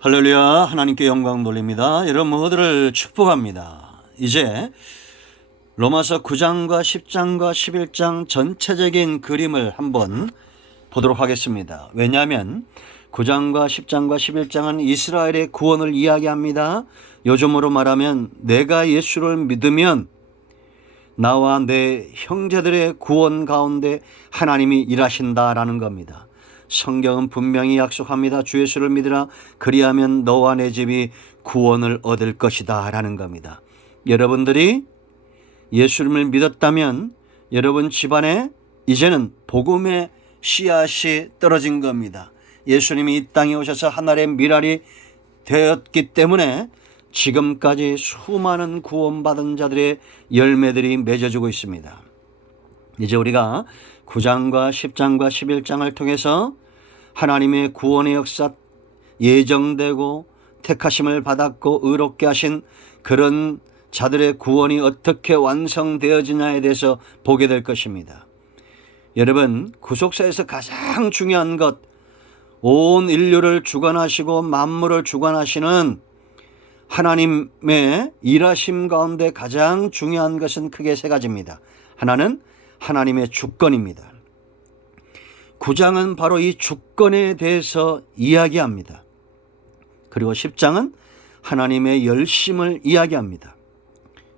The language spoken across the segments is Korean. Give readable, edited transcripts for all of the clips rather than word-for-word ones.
할렐루야. 하나님께 영광 돌립니다. 여러분 모두를 축복합니다. 이제 로마서 9장과 10장과 11장 전체적인 그림을 한번 보도록 하겠습니다. 왜냐하면 9장과 10장과 11장은 이스라엘의 구원을 이야기합니다. 요즘으로 말하면 내가 예수를 믿으면 나와 내 형제들의 구원 가운데 하나님이 일하신다라는 겁니다. 성경은 분명히 약속합니다. 주 예수를 믿으라 그리하면 너와 내 집이 구원을 얻을 것이다 라는 겁니다. 여러분들이 예수를 믿었다면 여러분 집안에 이제는 복음의 씨앗이 떨어진 겁니다. 예수님이 이 땅에 오셔서 하늘의 미랄이 되었기 때문에 지금까지 수많은 구원받은 자들의 열매들이 맺어지고 있습니다. 이제 우리가 9장과 10장과 11장을 통해서 하나님의 구원의 역사, 예정되고 택하심을 받았고 의롭게 하신 그런 자들의 구원이 어떻게 완성되어지냐에 대해서 보게 될 것입니다. 여러분, 구속사에서 가장 중요한 것, 온 인류를 주관하시고 만물을 주관하시는 하나님의 일하심 가운데 가장 중요한 것은 크게 세 가지입니다. 하나는 하나님의 주권입니다. 9장은 바로 이 주권에 대해서 이야기합니다. 그리고 10장은 하나님의 열심을 이야기합니다.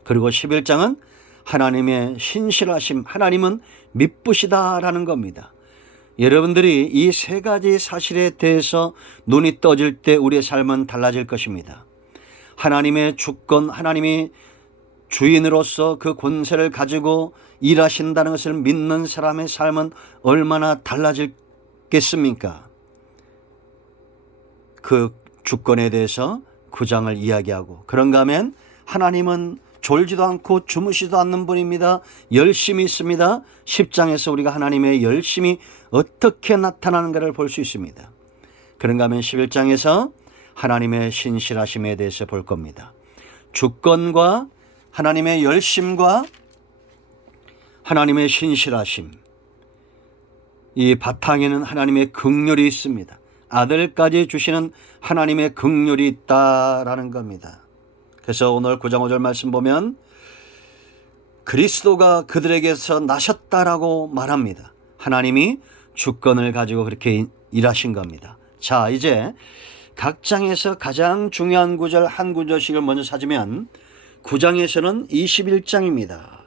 그리고 11장은 하나님의 신실하심, 하나님은 미쁘시다라는 겁니다. 여러분들이 이 세 가지 사실에 대해서 눈이 떠질 때 우리의 삶은 달라질 것입니다. 하나님의 주권, 하나님이 주인으로서 그 권세를 가지고 일하신다는 것을 믿는 사람의 삶은 얼마나 달라지겠습니까? 그 주권에 대해서 9장을 이야기하고, 그런가 하면 하나님은 졸지도 않고 주무시도 않는 분입니다. 열심히 있습니다. 10장에서 우리가 하나님의 열심이 어떻게 나타나는가를 볼 수 있습니다. 그런가 하면 11장에서 하나님의 신실하심에 대해서 볼 겁니다. 주권과 하나님의 열심과 하나님의 신실하심, 이 바탕에는 하나님의 긍휼이 있습니다. 아들까지 주시는 하나님의 긍휼이 있다라는 겁니다. 그래서 오늘 9장 5절 말씀 보면 그리스도가 그들에게서 나셨다라고 말합니다. 하나님이 주권을 가지고 그렇게 일하신 겁니다. 자, 이제 각 장에서 가장 중요한 구절 한 구절씩을 먼저 찾으면 9장에서는 21절입니다.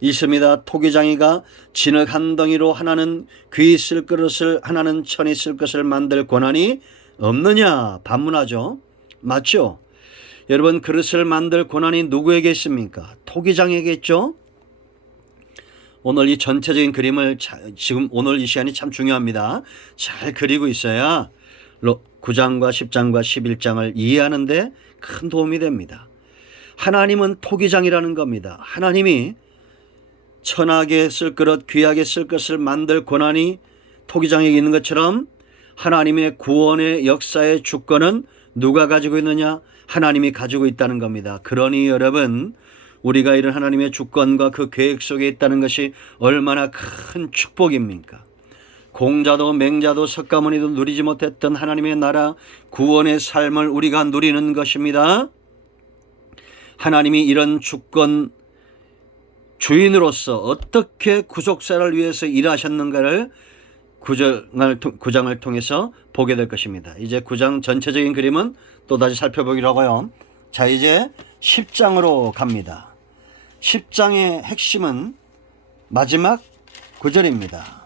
있습니다. 토기장이가 진흙 한 덩이로 하나는 귀 쓸 그릇을 하나는 천이 쓸 것을 만들 권한이 없느냐 반문하죠. 맞죠? 여러분, 그릇을 만들 권한이 누구에게 있습니까? 토기장에게 있죠. 오늘 이 전체적인 그림을 지금 오늘 이 시간이 참 중요합니다. 잘 그리고 있어야 9장과 10장과 11장을 이해하는 데 큰 도움이 됩니다. 하나님은 토기장이라는 겁니다. 하나님이 천하게 쓸 그릇, 귀하게 쓸 것을 만들 권한이 토기장에게 있는 것처럼 하나님의 구원의 역사의 주권은 누가 가지고 있느냐? 하나님이 가지고 있다는 겁니다. 그러니 여러분, 우리가 이런 하나님의 주권과 그 계획 속에 있다는 것이 얼마나 큰 축복입니까? 공자도 맹자도 석가모니도 누리지 못했던 하나님의 나라 구원의 삶을 우리가 누리는 것입니다. 하나님이 이런 주권 주인으로서 어떻게 구속사를 위해서 일하셨는가를 9장을 통해서 보게 될 것입니다. 이제 9장 전체적인 그림은 또다시 살펴보기로 하고요. 자, 이제 10장으로 갑니다. 10장의 핵심은 마지막 구절입니다.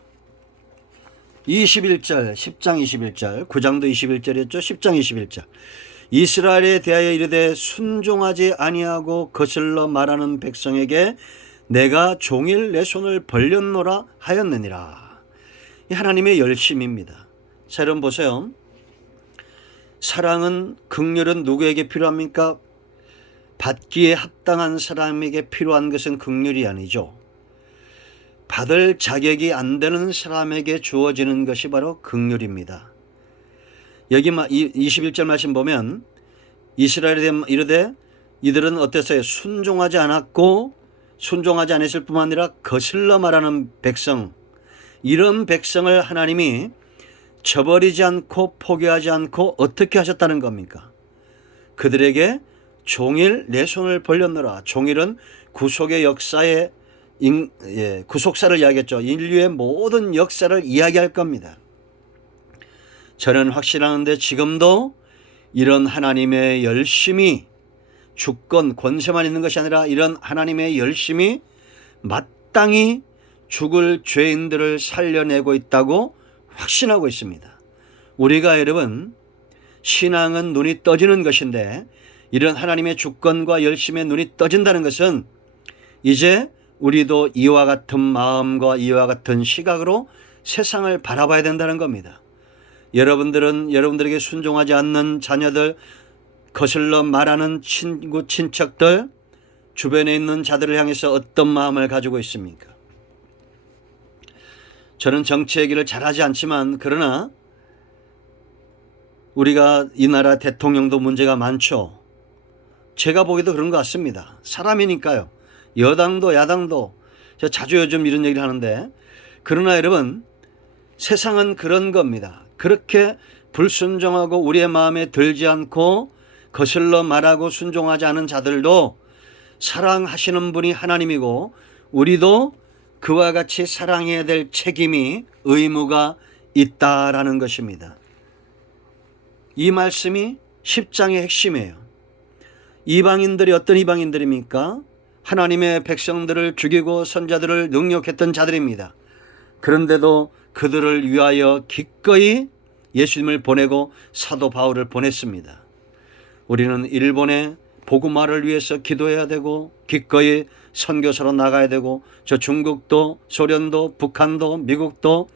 21절, 10장 21절, 9장도 21절이었죠. 10장 21절. 이스라엘에 대하여 이르되 순종하지 아니하고 거슬러 말하는 백성에게 내가 종일 내 손을 벌렸노라 하였느니라. 이 하나님의 열심입니다. 자, 여러분 보세요. 사랑은, 긍휼은 누구에게 필요합니까? 받기에 합당한 사람에게 필요한 것은 긍휼이 아니죠. 받을 자격이 안 되는 사람에게 주어지는 것이 바로 긍휼입니다. 여기 21절 말씀 보면 이스라엘에 대해 이르되 이들은 어땠어요? 순종하지 않았고 순종하지 않았을 뿐만 아니라 거슬러 말하는 백성, 이런 백성을 하나님이 저버리지 않고 포기하지 않고 어떻게 하셨다는 겁니까? 그들에게 종일 내 손을 벌렸노라. 종일은 구속의 역사에 구속사를 이야기했죠. 인류의 모든 역사를 이야기할 겁니다. 저는 확신하는데 지금도 이런 하나님의 열심이 주권 권세만 있는 것이 아니라 이런 하나님의 열심이 마땅히 죽을 죄인들을 살려내고 있다고 확신하고 있습니다. 우리가 여러분 신앙은 눈이 떠지는 것인데 이런 하나님의 주권과 열심에 눈이 떠진다는 것은 이제 우리도 이와 같은 마음과 이와 같은 시각으로 세상을 바라봐야 된다는 겁니다. 여러분들은 여러분들에게 순종하지 않는 자녀들, 거슬러 말하는 친구, 친척들, 주변에 있는 자들을 향해서 어떤 마음을 가지고 있습니까? 저는 정치 얘기를 잘하지 않지만 그러나 우리가 이 나라 대통령도 문제가 많죠. 제가 보기도 그런 것 같습니다. 사람이니까요. 여당도 야당도 제가 자주 요즘 이런 얘기를 하는데 그러나 여러분 세상은 그런 겁니다. 그렇게 불순종하고 우리의 마음에 들지 않고 거슬러 말하고 순종하지 않은 자들도 사랑하시는 분이 하나님이고 우리도 그와 같이 사랑해야 될 책임이 의무가 있다라는 것입니다. 이 말씀이 10장의 핵심이에요. 이방인들이 어떤 이방인들입니까? 하나님의 백성들을 죽이고 선자들을 능욕했던 자들입니다. 그런데도 그들을 위하여 기꺼이 예수님을 보내고 사도 바울을 보냈습니다. 우리는 일본의 복음화를 위해서 기도해야 되고 기꺼이 선교사로 나가야 되고 저 중국도 소련도 북한도 미국도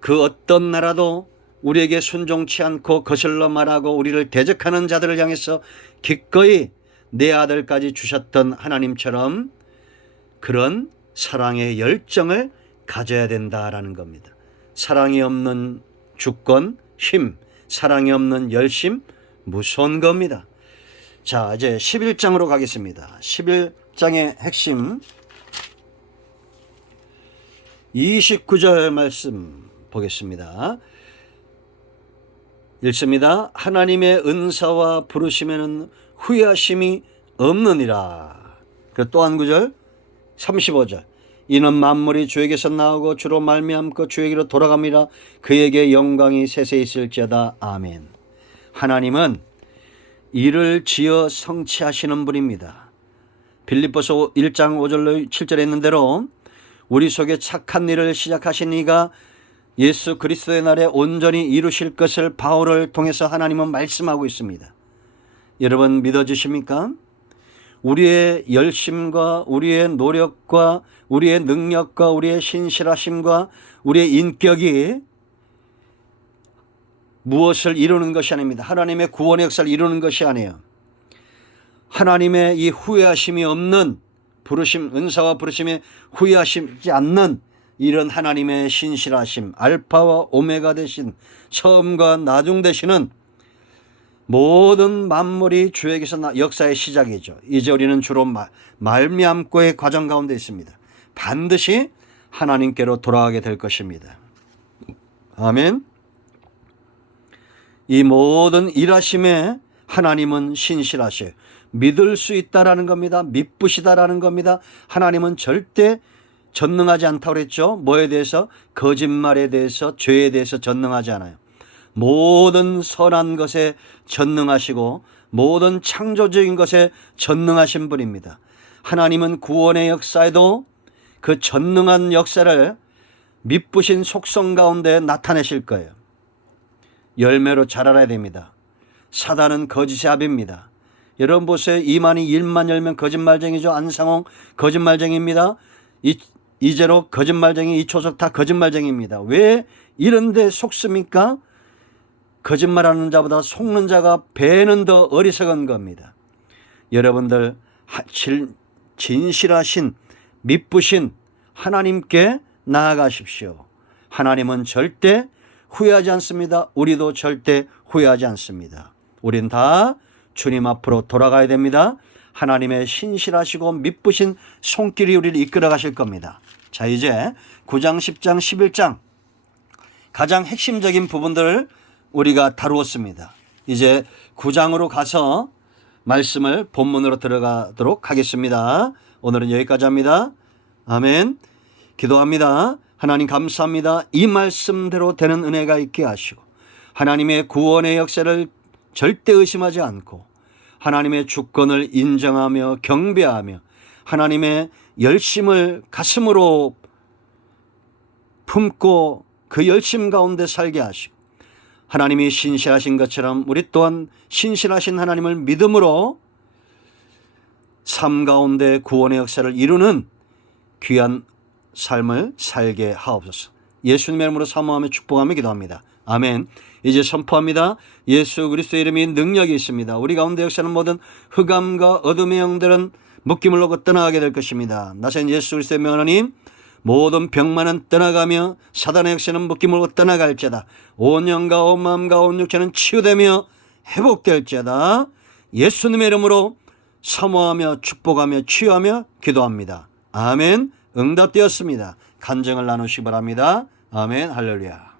그 어떤 나라도 우리에게 순종치 않고 거슬러 말하고 우리를 대적하는 자들을 향해서 기꺼이 내 아들까지 주셨던 하나님처럼 그런 사랑의 열정을 가져야 된다라는 겁니다. 사랑이 없는 주권, 힘, 사랑이 없는 열심, 무서운 겁니다. 자, 이제 11장으로 가겠습니다. 11장의 핵심 29절 말씀 보겠습니다. 읽습니다. 하나님의 은사와 부르심에는 후회하심이 없느니라. 또 한 구절 35절 이는 만물이 주에게서 나오고 주로 말미암고 주에게로 돌아갑니다. 그에게 영광이 세세 있을지어다. 아멘. 하나님은 일을 지어 성취하시는 분입니다. 빌립보서 1장 5절로 7절에 있는 대로 우리 속에 착한 일을 시작하신 이가 예수 그리스도의 날에 온전히 이루실 것을 바울을 통해서 하나님은 말씀하고 있습니다. 여러분 믿어지십니까? 우리의 열심과 우리의 노력과 우리의 능력과 우리의 신실하심과 우리의 인격이 무엇을 이루는 것이 아닙니다. 하나님의 구원의 역사를 이루는 것이 아니에요. 하나님의 이 후회하심이 없는 부르심, 은사와 부르심에 후회하시지 않는 이런 하나님의 신실하심, 알파와 오메가 되신 처음과 나중 되시는 모든 만물이 주에게서 역사의 시작이죠. 이제 우리는 주로 말미암고의 과정 가운데 있습니다. 반드시 하나님께로 돌아가게 될 것입니다. 아멘. 이 모든 일하심에 하나님은 신실하셔요. 믿을 수 있다라는 겁니다. 믿부시다라는 겁니다. 하나님은 절대 전능하지 않다고 그랬죠. 뭐에 대해서? 거짓말에 대해서, 죄에 대해서 전능하지 않아요. 모든 선한 것에 전능하시고 모든 창조적인 것에 전능하신 분입니다. 하나님은 구원의 역사에도 그 전능한 역사를 믿부신 속성 가운데 나타내실 거예요. 열매로 자라야 됩니다. 사단은 거짓의 아비입니다. 여러분 보세요. 이만희 일만 열면 거짓말쟁이죠. 안상홍 거짓말쟁이입니다. 이재로 거짓말쟁이, 이초석 다 거짓말쟁이입니다. 왜 이런데 속습니까? 거짓말하는 자보다 속는 자가 배는 더 어리석은 겁니다. 여러분들 진실하신 믿부신 하나님께 나아가십시오. 하나님은 절대 후회하지 않습니다. 우리도 절대 후회하지 않습니다. 우린 다 주님 앞으로 돌아가야 됩니다. 하나님의 신실하시고 믿부신 손길이 우리를 이끌어 가실 겁니다. 자, 이제 9장, 10장, 11장 가장 핵심적인 부분들을 우리가 다루었습니다. 이제 9장으로 가서 말씀을 본문으로 들어가도록 하겠습니다. 오늘은 여기까지 합니다. 아멘. 기도합니다. 하나님 감사합니다. 이 말씀대로 되는 은혜가 있게 하시고 하나님의 구원의 역사를 절대 의심하지 않고 하나님의 주권을 인정하며 경배하며 하나님의 열심을 가슴으로 품고 그 열심 가운데 살게 하시고 하나님이 신실하신 것처럼 우리 또한 신실하신 하나님을 믿음으로 삶 가운데 구원의 역사를 이루는 귀한 삶을 살게 하옵소서. 예수님의 이름으로 사모하며 축복하며 기도합니다. 아멘. 이제 선포합니다. 예수 그리스도의 이름이 능력이 있습니다. 우리 가운데 역사는 모든 흑암과 어둠의 영들은 묶임을 놓고 떠나가게 될 것입니다. 나신 예수 그리스도의 명하나님 모든 병만은 떠나가며 사단의 역사는 묶임을 놓고 떠나갈지어다. 온 영과 온 마음과 온 육체는 치유되며 회복될지어다. 예수님의 이름으로 사모하며 축복하며 치유하며 기도합니다. 아멘. 응답되었습니다. 간증을 나누시기 바랍니다. 아멘. 할렐루야.